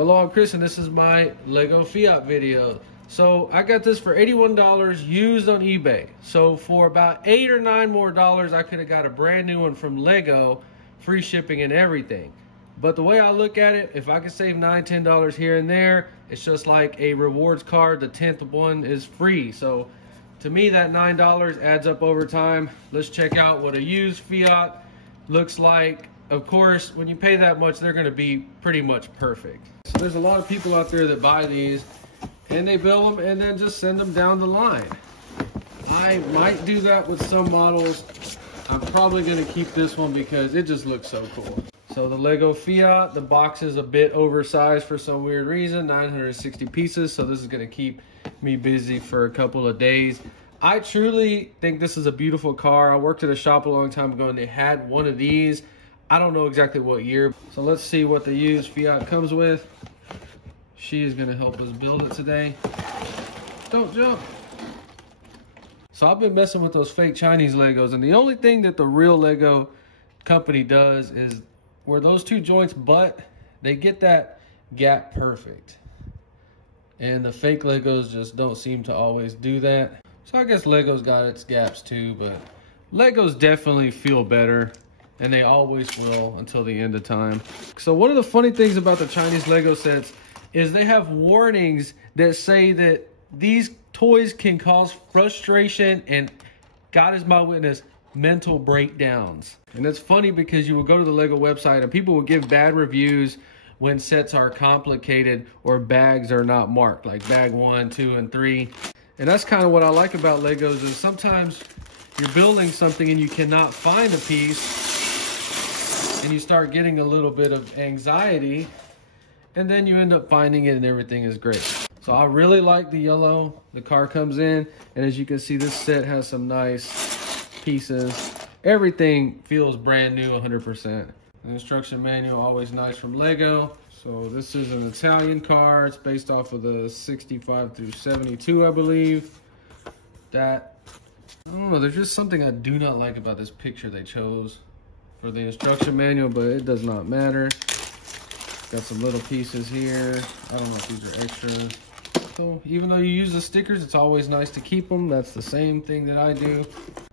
Well, I'm Chris, and this is my Lego Fiat video. So I got this for $81 used on eBay. So for about $8 or $9 more, I could have got a brand new one from Lego, free shipping and everything. But the way I look at it, if I could save $9, $10 here and there, it's just like a rewards card. The 10th one is free. So to me, that $9 adds up over time. Let's check out what a used Fiat looks like. Of course, when you pay that much, they're going to be pretty much perfect. So there's a lot of people out there that buy these and they build them and then just send them down the line. I might do that with some models. I'm probably going to keep this one because it just looks so cool. So the Lego Fiat, the box is a bit oversized for some weird reason, 960 pieces. So this is going to keep me busy for a couple of days. I truly think this is a beautiful car. I worked at a shop a long time ago and they had one of these. I don't know exactly what year. So let's see what the used Fiat comes with. She is gonna help us build it today. Don't jump. So I've been messing with those fake Chinese Legos, and the only thing that the real Lego company does is where those two joints butt, they get that gap perfect. And the fake Legos just don't seem to always do that. So I guess Lego's got its gaps too, but Legos definitely feel better. And they always will until the end of time. So one of the funny things about the Chinese Lego sets is they have warnings that say that these toys can cause frustration and, God is my witness, mental breakdowns. And it's funny because you will go to the Lego website and people will give bad reviews when sets are complicated or bags are not marked, like bag 1, 2, and 3. And that's kind of what I like about Legos is sometimes you're building something and you cannot find a piece, and you start getting a little bit of anxiety, and then you end up finding it and everything is great. So I really like the yellow. The car comes in, and as you can see, this set has some nice pieces. Everything feels brand new 100%. The instruction manual, always nice from Lego. So this is an Italian car. It's based off of the 65 through 72, I believe. I don't know, there's just something I do not like about this picture they chose for the instruction manual, but it does not matter. Got some little pieces here. I don't know if these are extras. So even though you use the stickers, it's always nice to keep them. That's the same thing that I do.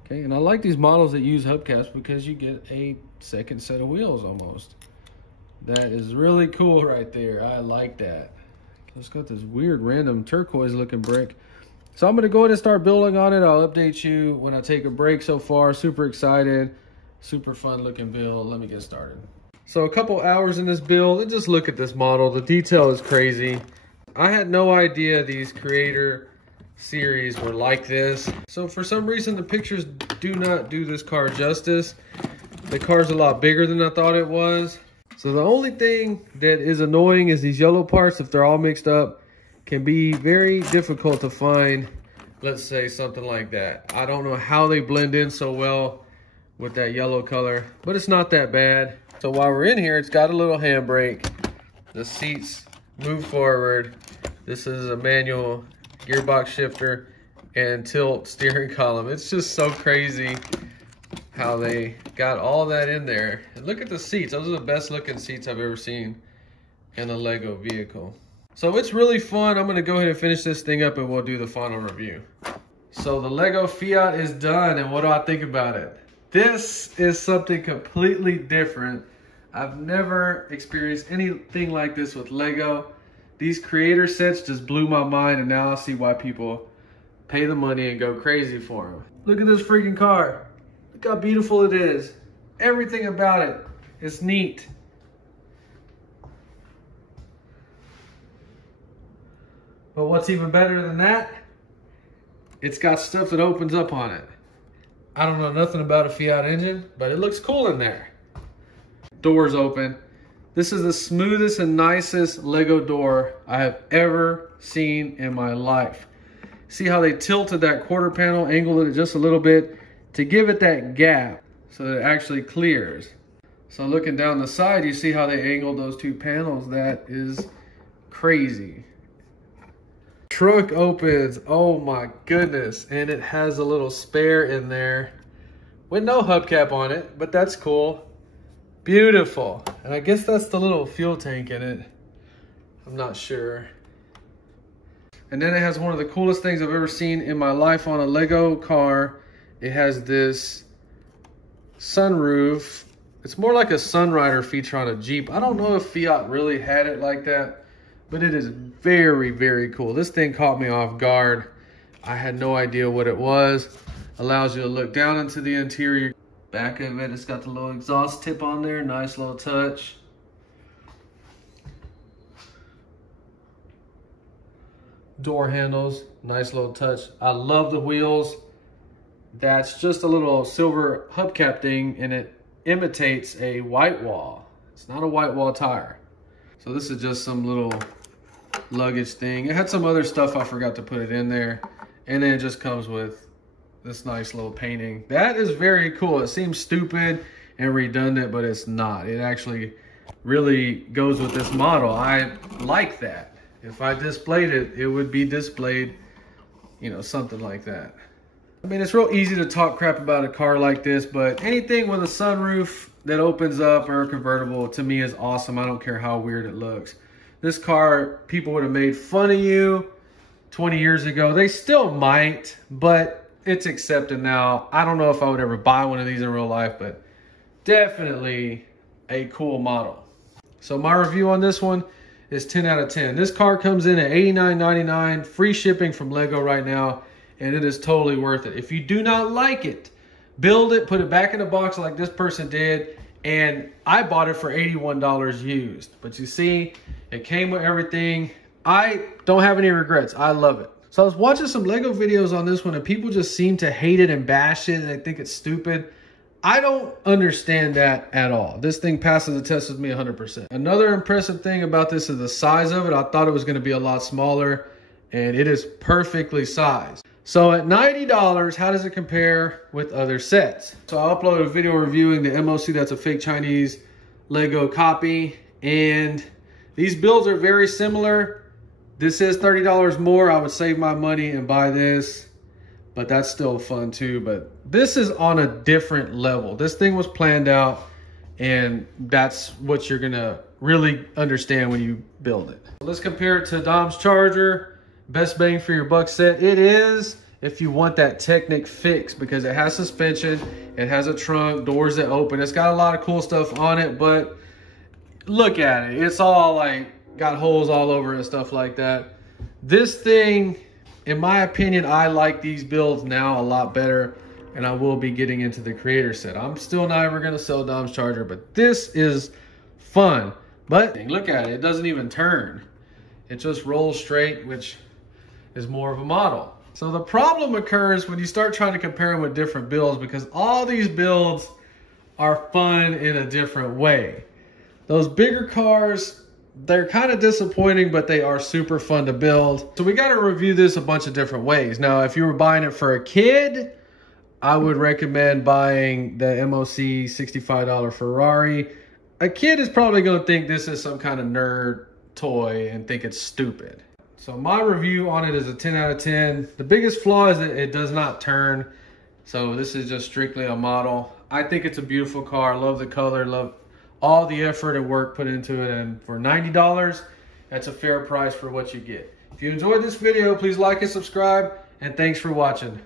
Okay, and I like these models that use hubcaps because you get a second set of wheels almost. That is really cool right there. I like that. Let's go with this weird random turquoise looking brick. So I'm gonna go ahead and start building on it. I'll update you when I take a break. So far, super excited. Super fun looking build. Let me get started. So a couple hours in this build, and just look at this model. The detail is crazy. I had no idea these creator series were like this. So for some reason, the pictures do not do this car justice. The car's a lot bigger than I thought it was. So the only thing that is annoying is these yellow parts, if they're all mixed up, can be very difficult to find. Let's say something like that. I don't know how they blend in so well with that yellow color, but it's not that bad. So while we're in here, it's got a little handbrake. The seats move forward. This is a manual gearbox shifter and tilt steering column. It's just so crazy how they got all that in there. And look at the seats. Those are the best looking seats I've ever seen in a Lego vehicle. So it's really fun. I'm gonna go ahead and finish this thing up and we'll do the final review. So the Lego Fiat is done, and what do I think about it? This is something completely different. I've never experienced anything like this with Lego. These creator sets just blew my mind, and now I see why people pay the money and go crazy for them. Look at this freaking car. Look how beautiful it is. Everything about it is neat. But what's even better than that? It's got stuff that opens up on it. I don't know nothing about a Fiat engine, but it looks cool in there. Doors open. This is the smoothest and nicest Lego door I have ever seen in my life. See how they tilted that quarter panel, angled it just a little bit to give it that gap so that it actually clears. So looking down the side, you see how they angled those two panels. That is crazy. Trunk opens, oh my goodness, and it has a little spare in there with no hubcap on it, but that's cool. Beautiful. And I guess that's the little fuel tank in it. I'm not sure. And then it has one of the coolest things I've ever seen in my life on a Lego car. It has this sunroof. It's more like a Sunrider feature on a Jeep. I don't know if Fiat really had it like that, but it is very, very cool. This thing caught me off guard. I had no idea what it was. Allows you to look down into the interior. Back of it, it's got the little exhaust tip on there. Nice little touch. Door handles, nice little touch. I love the wheels. That's just a little silver hubcap thing, and it imitates a white wall. It's not a white wall tire. So this is just some little luggage thing. It had some other stuff, I forgot to put it in there. And then it just comes with this nice little painting. That is very cool. It seems stupid and redundant, but it's not. It actually really goes with this model. I like that. If I displayed it, it would be displayed, you know, something like that. I mean, it's real easy to talk crap about a car like this, but anything with a sunroof that opens up or a convertible, to me, is awesome. I don't care how weird it looks. This car, people would have made fun of you 20 years ago. They still might, but it's accepted now. I don't know if I would ever buy one of these in real life, but definitely a cool model. So my review on this one is 10 out of 10. This car comes in at $89.99, free shipping from Lego right now, and it is totally worth it. If you do not like it, build it, put it back in a box like this person did, and I bought it for $81 used. But you see, it came with everything. I don't have any regrets. I love it. So I was watching some Lego videos on this one, and people just seem to hate it and bash it, and they think it's stupid. I don't understand that at all. This thing passes the test with me 100%. Another impressive thing about this is the size of it. I thought it was going to be a lot smaller, and it is perfectly sized. So at $90, how does it compare with other sets? So I uploaded a video reviewing the MOC, that's a fake Chinese Lego copy, and these builds are very similar. This is $30 more. I would save my money and buy this, but that's still fun too. But this is on a different level. This thing was planned out, and that's what you're gonna really understand when you build it. Let's compare it to Dom's Charger. Best bang for your buck set. It is, if you want that Technic fix, because it has suspension, it has a trunk, doors that open. It's got a lot of cool stuff on it, but look at it. It's all like, got holes all over it and stuff like that. This thing, in my opinion, I like these builds now a lot better, and I will be getting into the creator set. I'm still not ever gonna sell Dom's Charger, but this is fun. But look at it, it doesn't even turn. It just rolls straight, which is more of a model. So the problem occurs when you start trying to compare them with different builds, because all these builds are fun in a different way. Those bigger cars, they're kind of disappointing, but they are super fun to build. So we got to review this a bunch of different ways. Now, if you were buying it for a kid, I would recommend buying the MOC $65 Ferrari. A kid is probably going to think this is some kind of nerd toy and think it's stupid. So my review on it is a 10 out of 10. The biggest flaw is that it does not turn. So this is just strictly a model. I think it's a beautiful car. Love the color, love all the effort and work put into it, and for $90, that's a fair price for what you get. If you enjoyed this video, please like and subscribe, and thanks for watching.